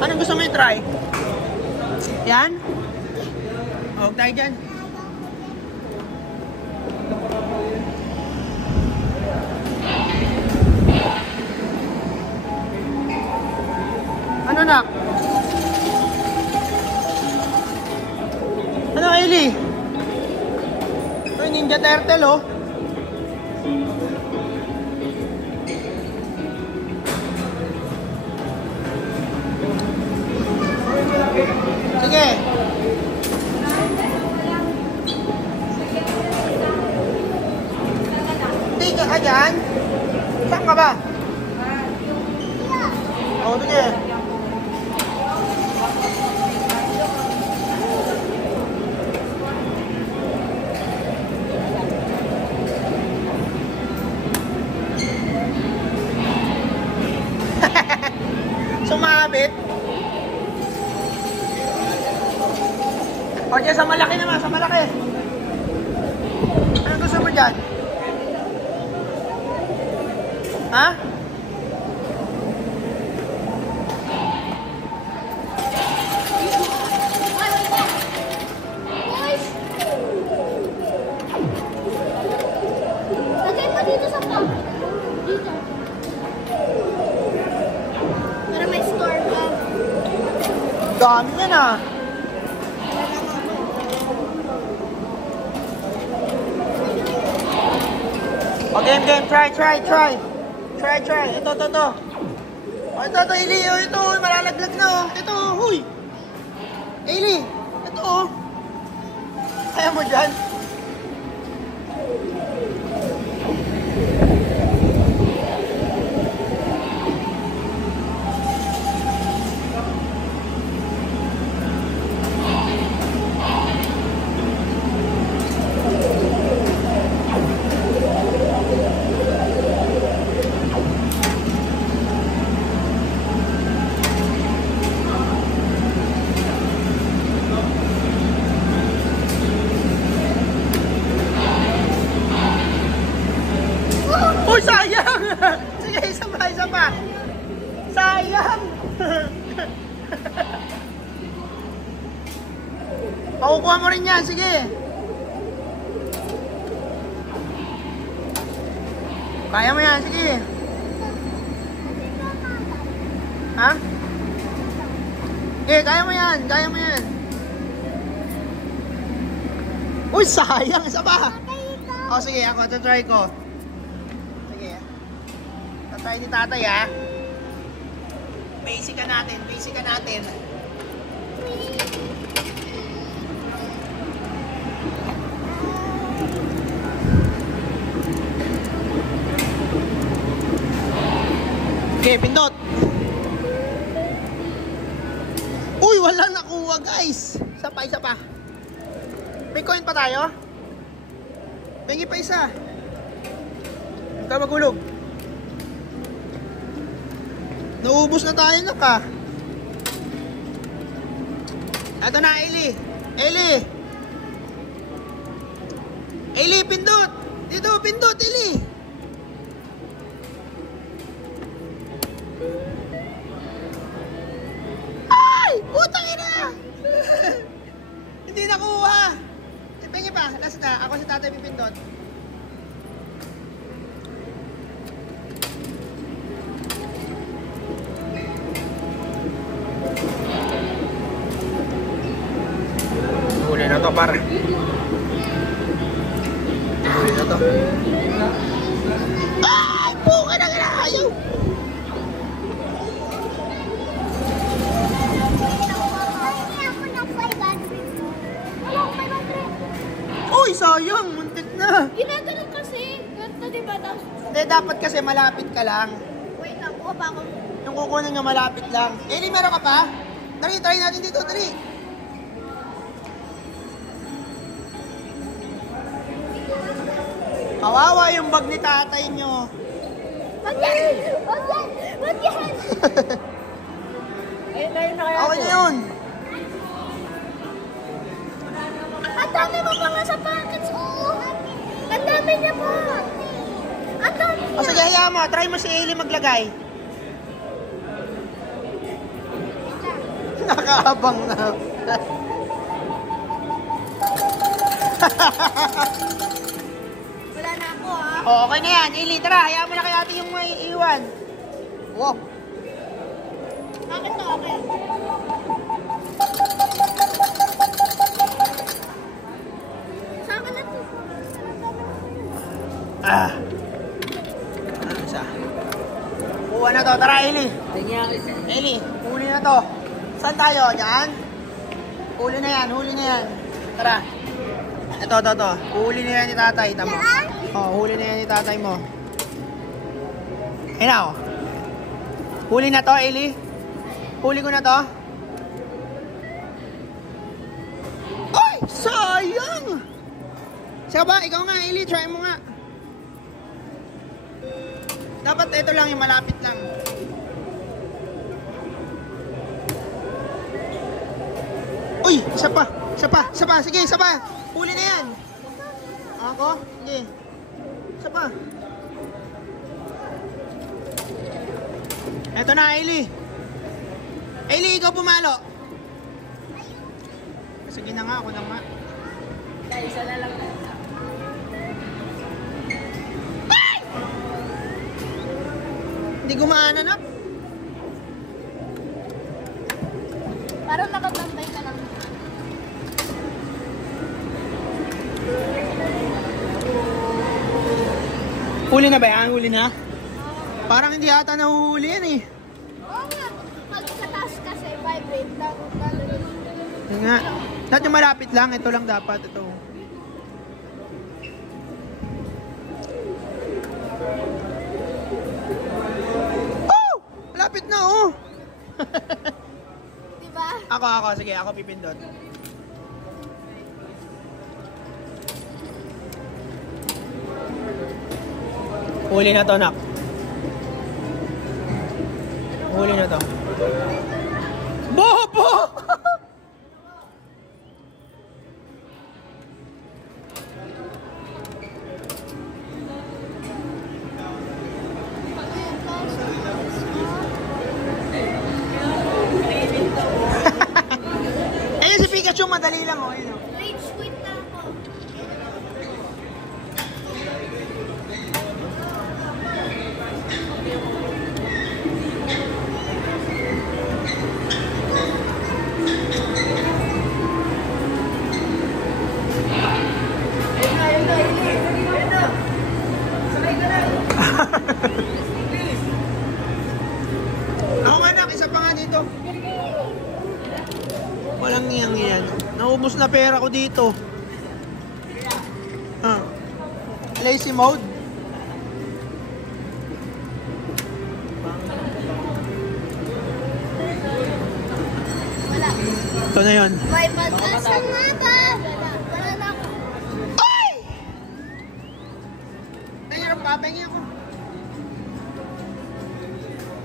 Anong gusto mo i-try? Yan? Huwag tayo dyan. Ano nak? Ano Ailey? Ito yung Ninja Turtle oh. Sige. Tika ka dyan? Saan ka ba? Oo, sige. Sumabit. O dyan, sa malaki naman, sa malaki. Anong gusto mo dyan? Ha? Lagay pa dito sa pang. Dito. Para may store ka. Dami yan ah. O game, try. Ito. O ito, Ailey, o ito, malalaglag na oh. Ito, huy. Ailey, ito oh. Kaya mo dyan? Uy, sayang! Sige, isa pa. Sayang! Pakukuha mo rin yan, sige. Kaya mo yan, sige. Ha? Okay, kaya mo yan. Uy, sayang! Isa pa! O, sige, ako, try ko. Tatry ni tatay ha. Basic ka natin. Okay, pindot. Uy, wala nakuha guys. Isa pa. May coin pa tayo? Bengi pa isa. Huwag ka magulog. Naubos na tayo na ka. Ito na, Ailey, pindot. Dito, pindot, Ailey. Ay! Putang ina! Hindi nakuha. Pengi pa, last na. Ako si tatay pipindot. Huli na to, par. Huli na to. Ay! Puka na gana! Ayaw! Uy! Sayang! Muntik na! Ginaganon kasi. Ganto, diba? Hindi, dapat kasi malapit ka lang. Wait, nakuha pa ako. Yung kukunin nyo malapit lang. Eli, meron ka pa? Try natin dito, try. Kawawa yung bag ni tatay nyo. Wag yan! Ayun na yun na kaya. Awan nyo yun. Ang dami mo pa nga sa packets, oh! Ang dami niya pa! Ang dami niya! O sige, hayaan mo. Try mo si Eli maglagay. Nakaabang na. Wala na ako, ha? Oh, okay na yan. Ili, tara. Hayaan mo na kay ate yung may iwan. Wow. Bakit to? Okay. Sa akin na to. Ah. Isa. Kuha na to. Tara, Eli. Eli, huli na to. Saan tayo? Diyan? Huli na yan. Huli na yan. Tara. Ito. Huli na yan ni tatay. Tama. Oh, huli na yan ni tatay mo. Ayun na, oh. Huli na to, Eli. Huli ko na to. Ay! Sayang! Sige ba? Ikaw nga, Eli. Try mo nga. Dapat ito lang yung malapit lang. Uy! Isa pa! Sige, isa pa! Huli na yan! Ako? Sige. Isa pa. Eto na, Eli. Eli, ikaw pumalo. Sige na nga, ako na nga. Isa na lang. Hindi gumana na. Parang nakatambay ka lang. Huli na ba yan? Huli na? Parang hindi ata nahuhuli yan eh. Oo nga. Pag sa taas kasi, vibrate lang. Yun nga. Dapat yung malapit lang. Ito lang dapat. Ito. Oh! Malapit na oh! Diba? Ako. Sige, ako pipindot. Huli na to, nak. Huli na to. Bobo! Ayun si Pikachu, madali lang oh. Ayun, oh. Rage quit na ako. Ako nga nak, isa pa nga dito. Walang niyang yan. Naubos na pera ko dito. Ah. Lazy mode. Wala. Ito na yun. May pag-asa nga ba? Wala na ako. Ay! Pahirap pa, pengi ako.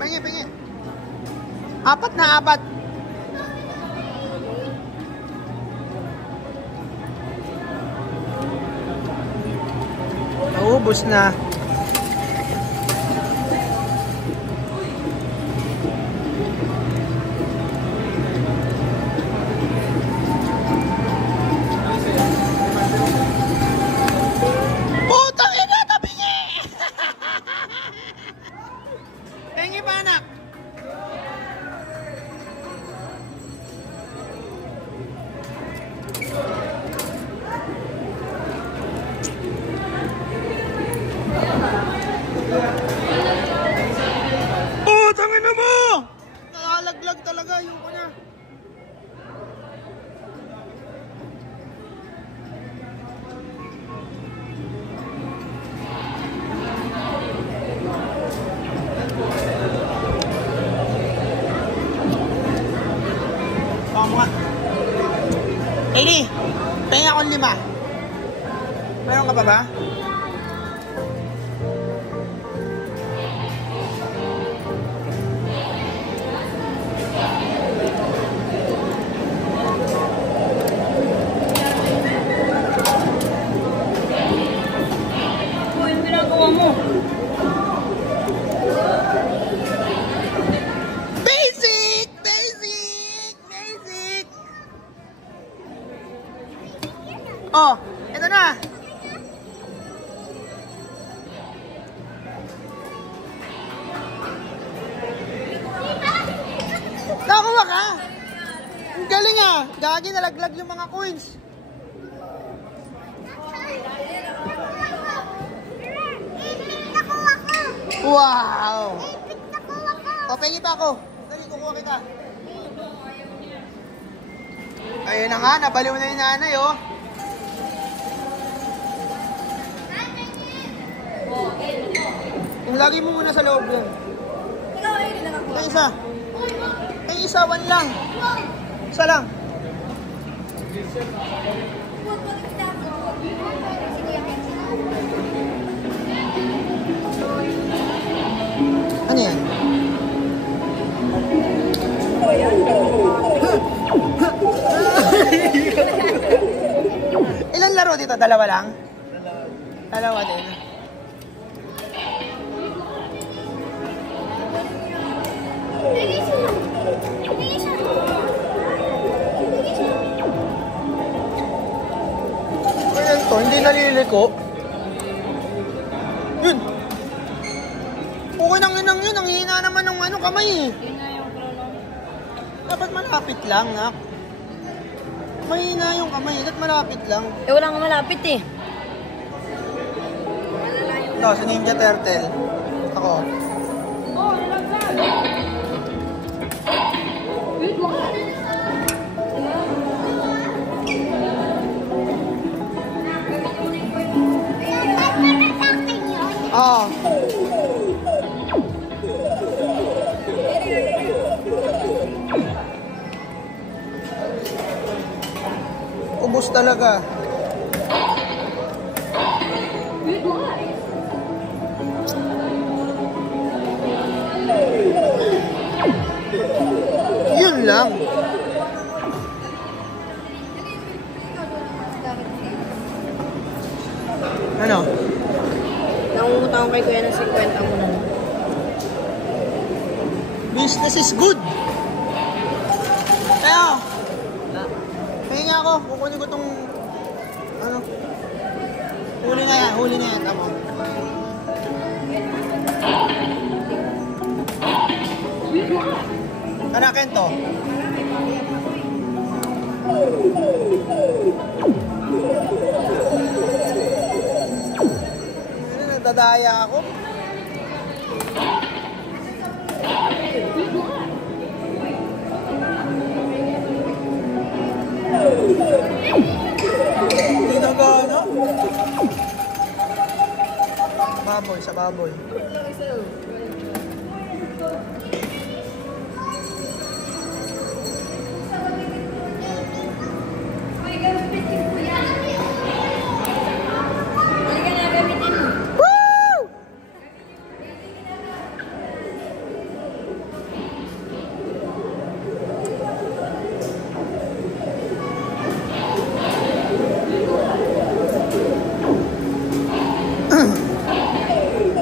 Pengi. Apat na apat. Naubos na. Putang ina, tabingi! Pengi pa, anak. Putang ina mo! Nakalaglag talaga, yung ko na. Baka mo nga. Eli, pengi akong 5. Meron ka pa ba? Basic! kukuha ka. Ang galing ah. Gagi, nalaglag yung mga coins. Wow! O, pengi pa ako. Dali, kukuha kita. Ayun na nga, nabaliw na yung nanay, oh. Lagi mo muna sa loob yan. May isa. May isa, one lang. Isa lang. Ano yan? Ilan laro dito? Dalawa lang? Dalawa din. Ayan to, hindi naliliko. Yun. Okay nang inang yun, ang hina naman ng ano, kamay eh. Dapat malapit lang, nak. Mahina yung kamay, dapat malapit lang. Eh, wala nga malapit eh. Ito, si Ninja Turtle. Ako. Oo. Ubus talaga. Yun lang. Ano? Nangungutang ko kay Kuya ng 50 mo na. Business is good. Kaya, pahinga ako. Kukunin ko tong, ano, huli na yan, tama. Kanakin to. Nadadaya ako. Hindi na gana. Baboy, sa baboy.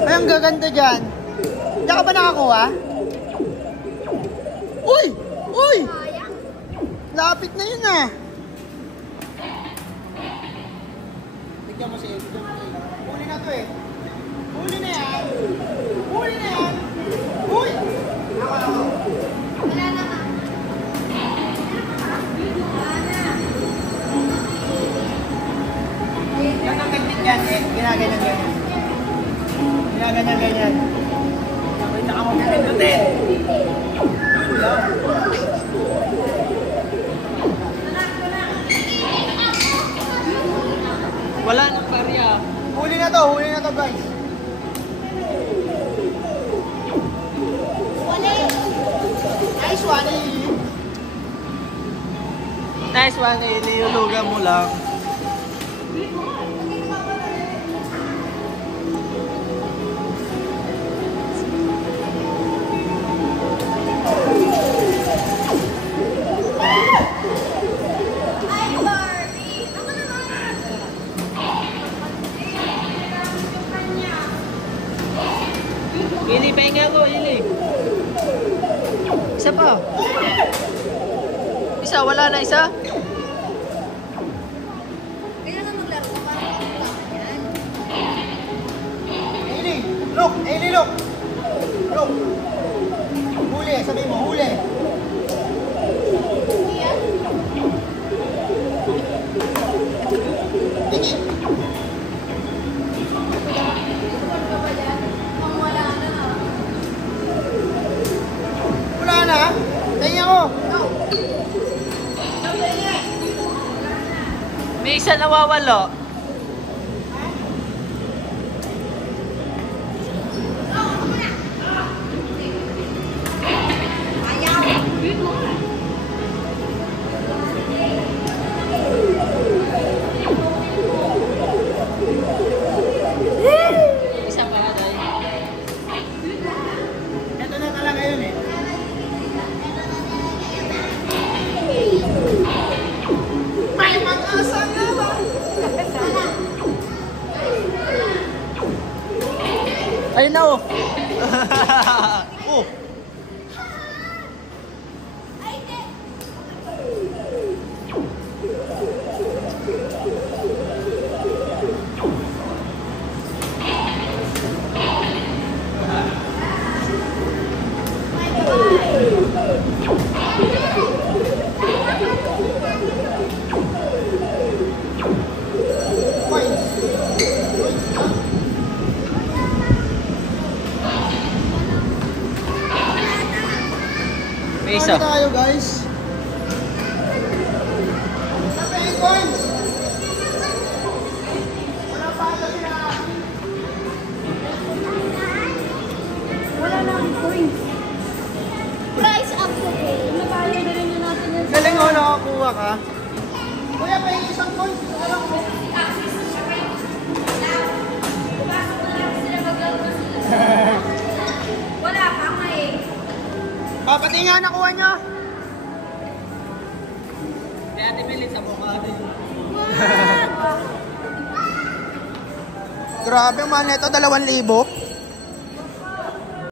Ay, ang gaganda dyan. Diyan ka ba nakakuha? Uy! Uy! Lapit na yun ah. Tignan mo si Eddie. Huli na to eh. Huli na yan. Huli na yan. Uy! Ako. Wala na nga. Yan ang technique yan eh. Ginaganyan-ganyan. Ginaganyan-ganyan. Nakita ka mag-pindutin. Wala nang barya. Huli na to guys. Nice one, Eli. Nice one, Eli. Hulugan mo lang. Ili, pahinga ko, Ili. Isa pa. Isa, wala na isa. Kaya nga maglaro ka para yan. Eli, look! Eli, look! Look! Huli, sabihin mo, huli! May isa nawawalo. Isa pa na tayo. Ito na talaga yun eh. May mag-asa nga ba? Ayun na oh. Oh. May isa. Ano tayo guys? Sabi coins! Wala pa ito sila. Wala na ang coins. Price up to day. Nabali na rin natin yun. Galing mo nakakuha ka. Kuya, may isang coins. Ito na lang oh. Wala pa nga eh. Pati nga nakuha niya. Kaya Ate Melit sa mukha natin. Grabe man, ito 2,000.